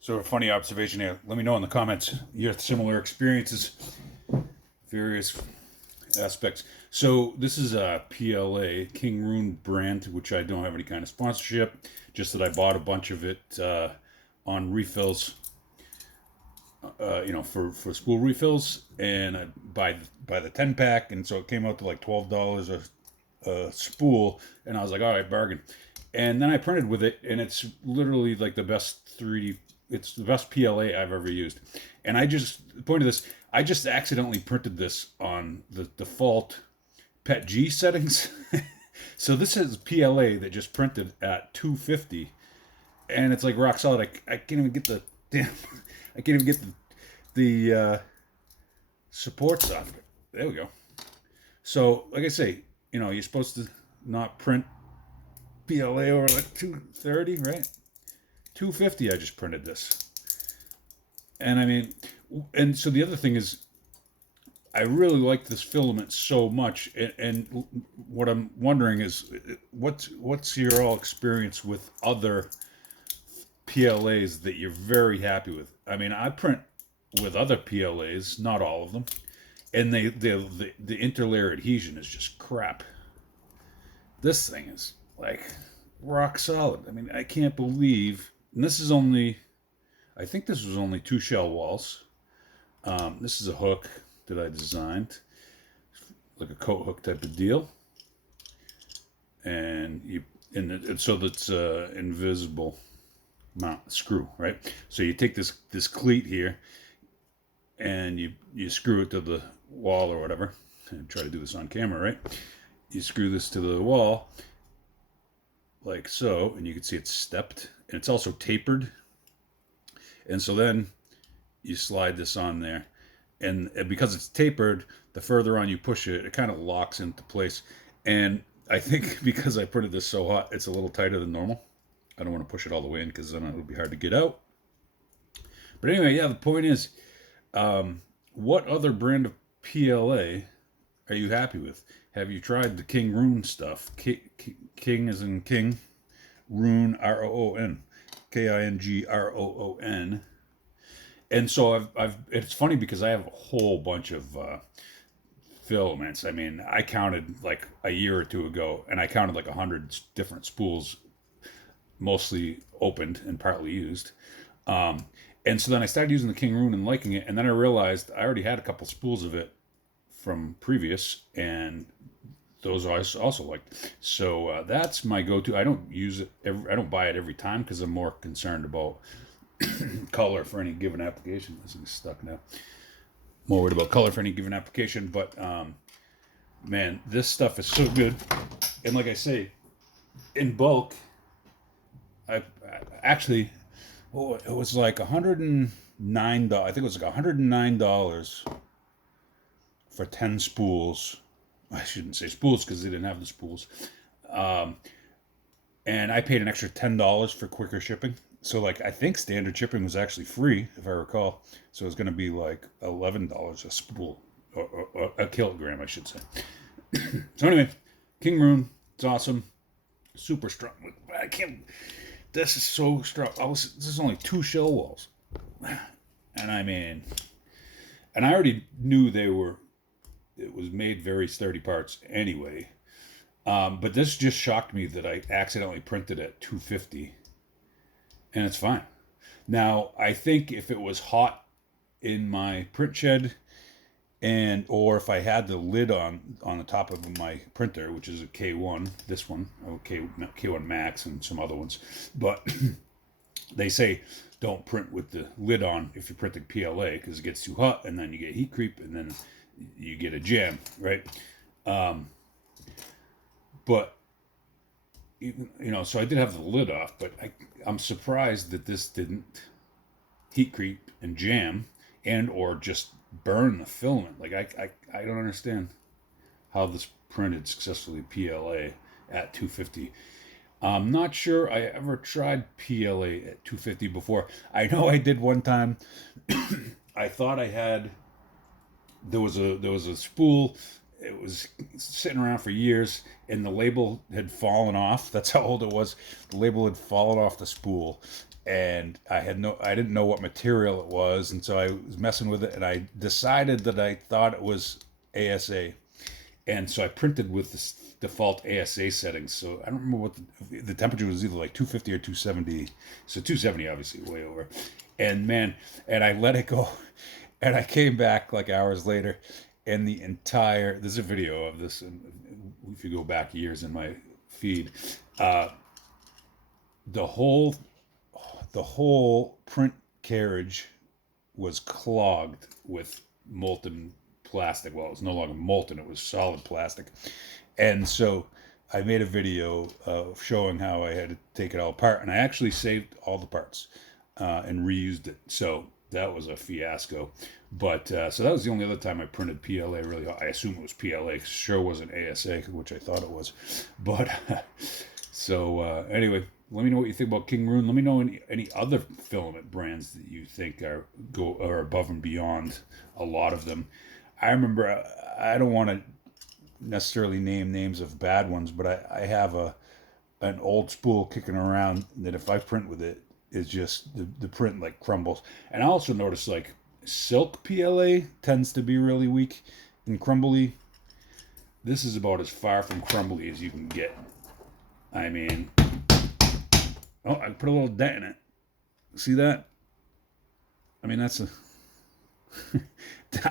So a funny observation here. Let me know in the comments your similar experiences, various aspects. So this is a PLA Kingroon brand, which I don't have any kind of sponsorship. Just that I bought a bunch of it on refills, for spool refills, and I buy the 10 pack, and so it came out to like $12 a spool, and I was like, all right, bargain. And then I printed with it, and it's literally like the best 3D. It's the best PLA I've ever used. And I just, the point of this, I just accidentally printed this on the default PETG settings. So this is PLA that just printed at 250, and it's like rock solid. I can't even get the damn. I can't even get the supports off it. There we go. So, like I say, you're supposed to not print PLA over like 230, right? 250. I just printed this, and I mean, and so the other thing is, I really like this filament so much, and what I'm wondering is, what's your all experience with other PLAs that you're very happy with? I mean, I print with other PLAs, not all of them, and the interlayer adhesion is just crap. This thing is like rock solid. I mean, I can't believe. And this is only, I think this was only two shell walls. This is a hook that I designed, like a coat hook type of deal, and so that's invisible mount screw, right? So you take this cleat here, and you screw it to the wall or whatever. And try to do this on camera, right? You screw this to the wall like so, and you can see it's stepped, and it's also tapered. And so then you slide this on there, and because it's tapered, the further on you push it, it kind of locks into place. And I think because I printed this so hot, it's a little tighter than normal. I don't want to push it all the way in because then it'll be hard to get out. But anyway, yeah, the point is, what other brand of PLA are you happy with? Have you tried the Kingroon stuff? King is in King, Roon, Roon, Kingroon. And so it's funny because I have a whole bunch of filaments. I mean, I counted like a year or two ago, and I counted like 100 different spools, mostly opened and partly used. And so then I started using the Kingroon and liking it, and then I realized I already had a couple spools of it from previous, and those I also liked. So that's my go-to. I don't use it. I don't buy it every time because I'm more concerned about color for any given application. This is stuck now. More worried about color for any given application, but man, this stuff is so good. And like I say, in bulk, I actually, it was like $109. I think it was like $109 for 10 spools. I shouldn't say spools because they didn't have the spools. Um, and I paid an extra $10 for quicker shipping. So like I think standard shipping was actually free, if I recall. So it was going to be like $11 a spool, or a kilogram, I should say. So anyway, King Roon, it's awesome, super strong. I can't. This is so strong. This is only two shell walls, and I mean, and I already knew they were. It was made very sturdy parts anyway. But this just shocked me that I accidentally printed at 250, and it's fine. Now, I think if it was hot in my print shed, or if I had the lid on the top of my printer, which is a K1, this one, K1 Max and some other ones, but they say don't print with the lid on if you're printing PLA because it gets too hot and then you get heat creep and then you get a jam, right? But so I did have the lid off, but I'm surprised that this didn't heat creep and jam and or just burn the filament. Like I don't understand how this printed successfully PLA at 250. I'm not sure I ever tried PLA at 250 before. I know I did one time. I thought I had there was a spool. It was sitting around for years, and the label had fallen off. That's how old it was. The label had fallen off the spool, and I didn't know what material it was, and so I was messing with it, and I decided that I thought it was ASA, and so I printed with the default ASA settings. So I don't remember what the temperature was, either like 250 or 270. So 270, obviously, way over. And man, and I let it go, and I came back like hours later, and the entire there's a video of this, and if you go back years in my feed, uh, the whole the whole print carriage was clogged with molten plastic. Well, it was no longer molten; it was solid plastic. And so I made a video showing how I had to take it all apart, and I actually saved all the parts and reused it. So that was a fiasco. But so that was the only other time I printed PLA really. I assume it was PLA. 'Cause it sure wasn't ASA, which I thought it was. But so anyway, let me know what you think about Kingroon. Let me know any other filament brands that you think are above and beyond a lot of them. I remember I don't want to necessarily name names of bad ones, but I have an old spool kicking around that if I print with it, it's just the print like crumbles. And I also notice like silk PLA tends to be really weak and crumbly. This is about as far from crumbly as you can get. I mean, oh, I put a little dent in it. See that? I mean, that's a.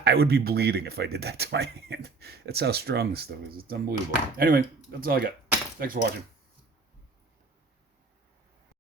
I would be bleeding if I did that to my hand. That's how strong this stuff is. It's unbelievable. Anyway, that's all I got. Thanks for watching.